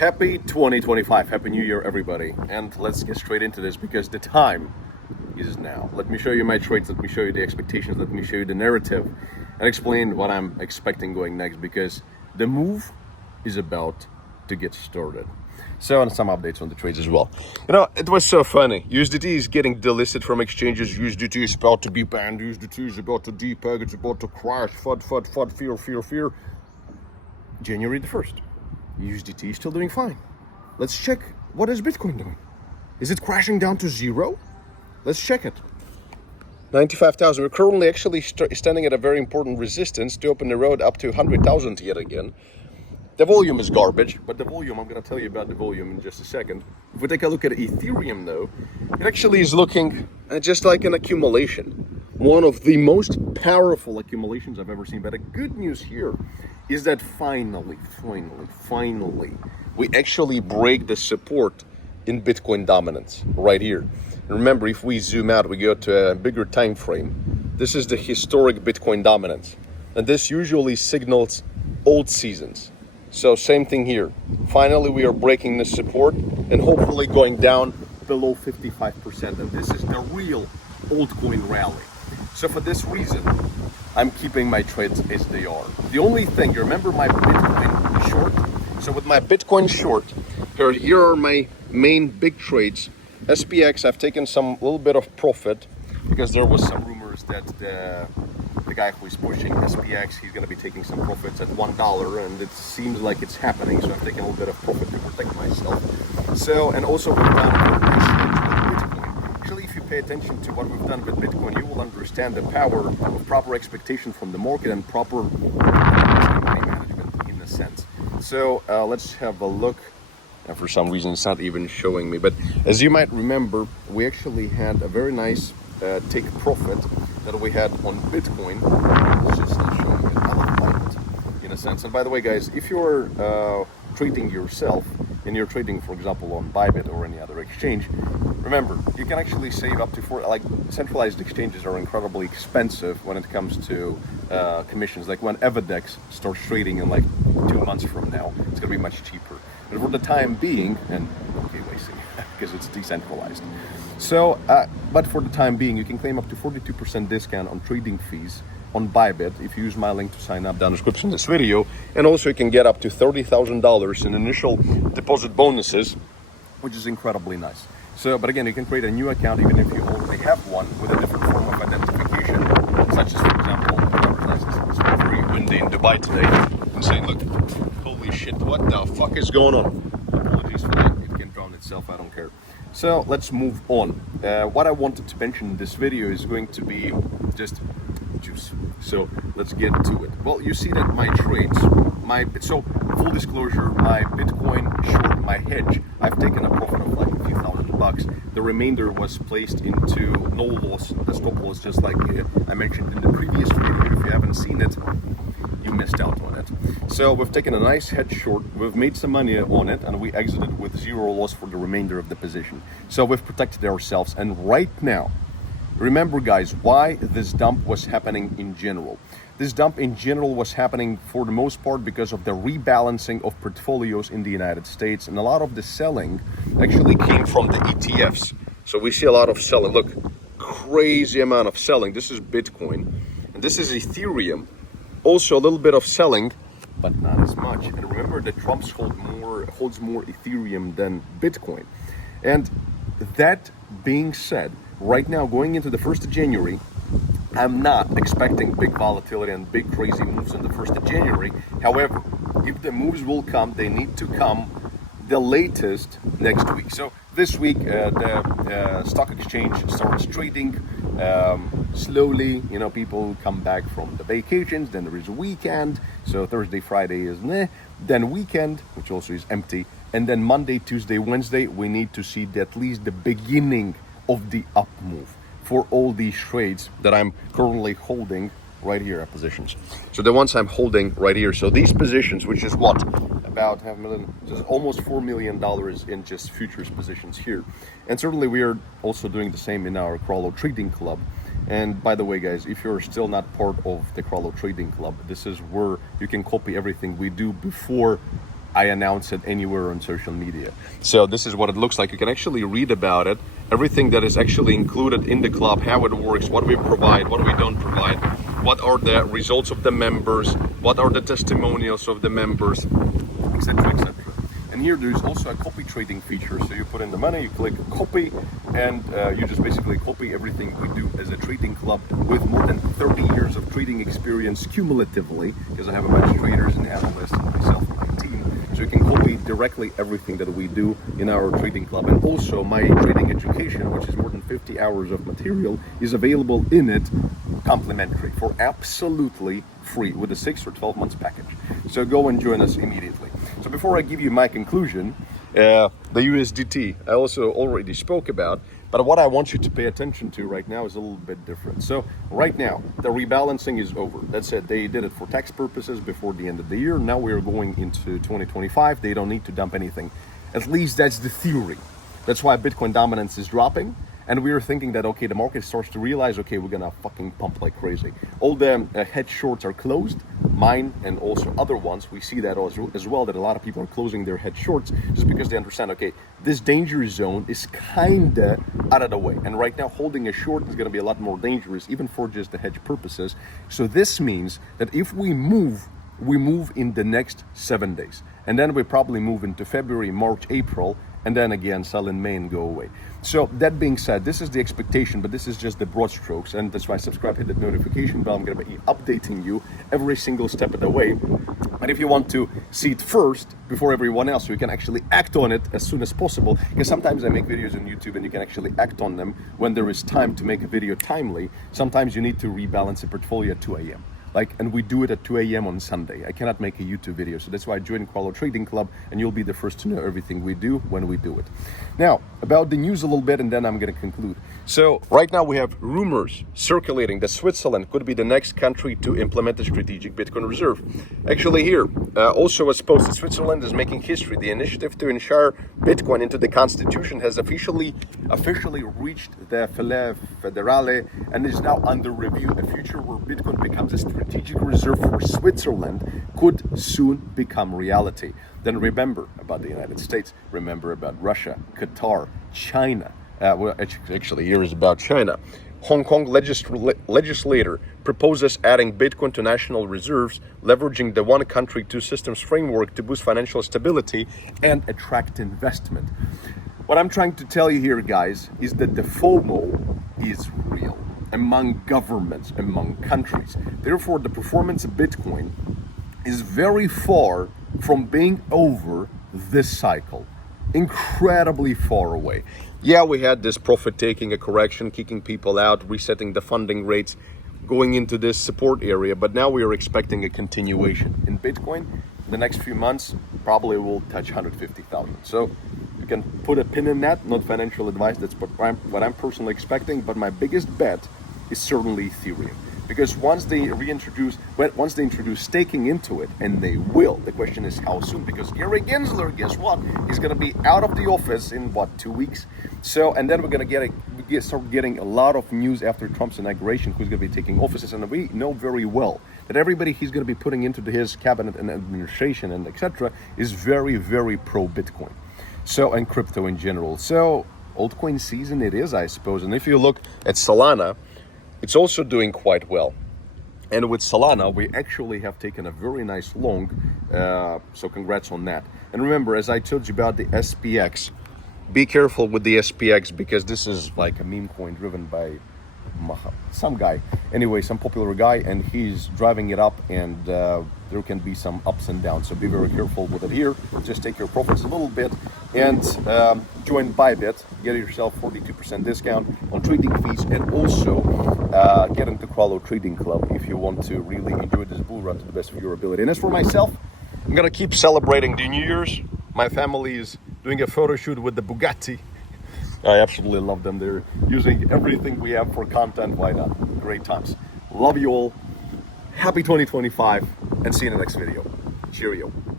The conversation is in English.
Happy 2025, Happy New Year everybody, and let's get straight into this because the time is now. Let me show you my trades, let me show you the expectations, let me show you the narrative and explain what I'm expecting going next, because the move is about to get started. So, and some updates on the trades as well. You know, it was so funny. USDT is getting delisted from exchanges. USDT is about to be banned. USDT is about to depeg. It's about to crash. FUD, fear. January the 1st. USDT is still doing fine. Let's check, what is Bitcoin doing? Is it crashing down to zero? Let's check it. 95,000. We're currently actually standing at a very important resistance to open the road up to 100,000 yet again. The volume is garbage, but the volume, I'm going to tell you about the volume in just a second. If we take a look at Ethereum though, it actually is looking just like an accumulation. One of the most powerful accumulations I've ever seen. But the good news here is that finally, we actually break the support in Bitcoin dominance right here. And remember, if we zoom out, we go to a bigger time frame. This is the historic Bitcoin dominance. And this usually signals old seasons. So same thing here. Finally, we are breaking the support and hopefully going down below 55%. And this is the real altcoin rally. So for this reason, I'm keeping my trades as they are. The only thing, you remember my Bitcoin short? So with my Bitcoin short, here are my main big trades. SPX, I've taken some little bit of profit because there was some rumors that the guy who is pushing SPX, he's going to be taking some profits at $1, and it seems like it's happening. So I've taken a little bit of profit to protect myself. So, and also we've done Bitcoin. Actually, if you pay attention to what we've done with Bitcoin, you will understand the power of proper expectation from the market and proper money management in a sense. So let's have a look. And for some reason, it's not even showing me. But as you might remember, we actually had a very nice take profit that we had on Bitcoin. It's just not showing it. I love it in a sense. And by the way, guys, if you're trading yourself and you're trading, for example, on Bybit or any other exchange, remember, you can actually save up to centralized exchanges are incredibly expensive when it comes to commissions. Like when Evadex starts trading in like 2 months from now, it's going to be much cheaper. But for the time being, and okay, because it's decentralized. So, but for the time being, you can claim up to 42% discount on trading fees on Bybit if you use my link to sign up down in the description of this video. And also you can get up to $30,000 in initial deposit bonuses, which is incredibly nice. So, but again, you can create a new account even if you already have one with a different form of identification, such as, for example, driver's license. It's very windy in Dubai today. I'm saying, look, holy shit, what the fuck is going on? Apologies for that. It can drown itself, I don't care. So let's move on. What I wanted to mention in this video is going to be just juice. So let's get to it. Well, you see that my trades, so full disclosure, my Bitcoin short, my hedge, I've taken a profit of like a few $1,000. The remainder was placed into no loss, the stop loss, just like I mentioned in the previous video. If you haven't seen it, you missed out on it. So we've taken a nice hedge short, we've made some money on it, and we exited with zero loss for the remainder of the position. So we've protected ourselves, and right now, remember guys, why this dump was happening in general. This dump in general was happening for the most part because of the rebalancing of portfolios in the United States, and a lot of the selling actually came from the ETFs. So we see a lot of selling. Look, crazy amount of selling. This is Bitcoin, and this is Ethereum. Also a little bit of selling, but not as much. And remember that Trump holds more Ethereum than Bitcoin. And that being said, right now going into the 1st of January, I'm not expecting big volatility and big crazy moves on the 1st of January. However, if the moves will come, they need to come the latest next week. So this week, the stock exchange starts trading slowly. You know, people come back from the vacations, then there is a weekend. So Thursday, Friday is meh, then weekend, which also is empty. And then Monday, Tuesday, Wednesday, we need to see at least the beginning of the up move for all these trades that I'm currently holding right here at positions. So the ones I'm holding right here. So these positions, which is what? About $500,000, just almost $4 million in just futures positions here. And certainly we are also doing the same in our Kralow trading club. And by the way, guys, if you're still not part of the Kralow trading club, this is where you can copy everything we do before I announce it anywhere on social media. So this is what it looks like. You can actually read about it, everything that is actually included in the club, how it works, what we provide, what we don't provide, what are the results of the members, what are the testimonials of the members, etc., etc. And here there's also a copy trading feature. So you put in the money, you click copy, and you just basically copy everything we do as a trading club with more than 30 years of trading experience cumulatively, because I have a bunch of traders and analysts and myself and my team. So you can copy directly everything that we do in our trading club. And also my trading education, which is more than 50 hours of material, is available in it complimentary for absolutely free with a 6 or 12 months package. So go and join us immediately. So before I give you my conclusion, the USDT I also already spoke about, but what I want you to pay attention to right now is a little bit different. So right now, the rebalancing is over. That's it. They did it for tax purposes before the end of the year. Now we are going into 2025. They don't need to dump anything. At least that's the theory. That's why Bitcoin dominance is dropping. And we were thinking that, okay, the market starts to realize, okay, we're gonna fucking pump like crazy. All the hedge shorts are closed, mine and also other ones. We see that as well, that a lot of people are closing their hedge shorts just because they understand, okay, this danger zone is kinda out of the way. And right now, holding a short is gonna be a lot more dangerous, even for just the hedge purposes. So this means that if we move in the next 7 days. And then we probably move into February, March, April, and then again sell in May and go away. So that being said, this is the expectation, but this is just the broad strokes, and that's why subscribe, hit that notification bell. I'm going to be updating you every single step of the way. But if you want to see it first before everyone else, so you can actually act on it as soon as possible, because sometimes I make videos on YouTube and you can actually act on them when there is time to make a video timely. Sometimes you need to rebalance a portfolio at 2 a.m. And we do it at 2 a.m. on Sunday. I cannot make a YouTube video, so that's why I joined Kralow Trading Club, and you'll be the first to know everything we do when we do it. Now, about the news a little bit, and then I'm going to conclude. So, right now we have rumors circulating that Switzerland could be the next country to implement a strategic Bitcoin reserve. Actually here, also as posted, Switzerland is making history. The initiative to ensure Bitcoin into the constitution has officially reached the Federale and is now under review. A future where Bitcoin becomes a strategic reserve for Switzerland could soon become reality. Then remember about the United States, remember about Russia, Qatar, China. Well, actually, here is about China. Hong Kong legislator proposes adding Bitcoin to national reserves, leveraging the one country, two systems framework to boost financial stability and attract investment. What I'm trying to tell you here, guys, is that the FOMO is real among governments, among countries. Therefore, the performance of Bitcoin is very far from being over this cycle. Incredibly far away. Yeah, we had this profit taking, a correction, kicking people out, resetting the funding rates, going into this support area, but now we are expecting a continuation. In Bitcoin, the next few months, probably will touch 150,000. So you can put a pin in that, not financial advice, that's what I'm personally expecting, but my biggest bet is certainly Ethereum. Because once they introduce staking into it, and they will, the question is how soon, because Gary Gensler, guess what? He's going to be out of the office in, 2 weeks? So, and then we're going to start getting a lot of news after Trump's inauguration, who's going to be taking offices, and we know very well that everybody he's going to be putting into his cabinet and administration and etc. is very, very pro-Bitcoin. So, and crypto in general. So, altcoin season it is, I suppose. And if you look at Solana, it's also doing quite well. And with Solana, we actually have taken a very nice long, so congrats on that. And remember, as I told you about the SPX, be careful with the SPX because this is like a meme coin driven by some guy. Anyway, some popular guy, and he's driving it up, and there can be some ups and downs. So be very careful with it here. Just take your profits a little bit and join Bybit. Get yourself 42% discount on trading fees, and also get into Kralow Trading Club if you want to really enjoy this bull run to the best of your ability. And as for myself, I'm gonna keep celebrating the New Year's. My family is doing a photo shoot with the Bugatti. I absolutely love them. They're using everything we have for content. Why not? Great times. Love you all. Happy 2025, and see you in the next video. Cheerio.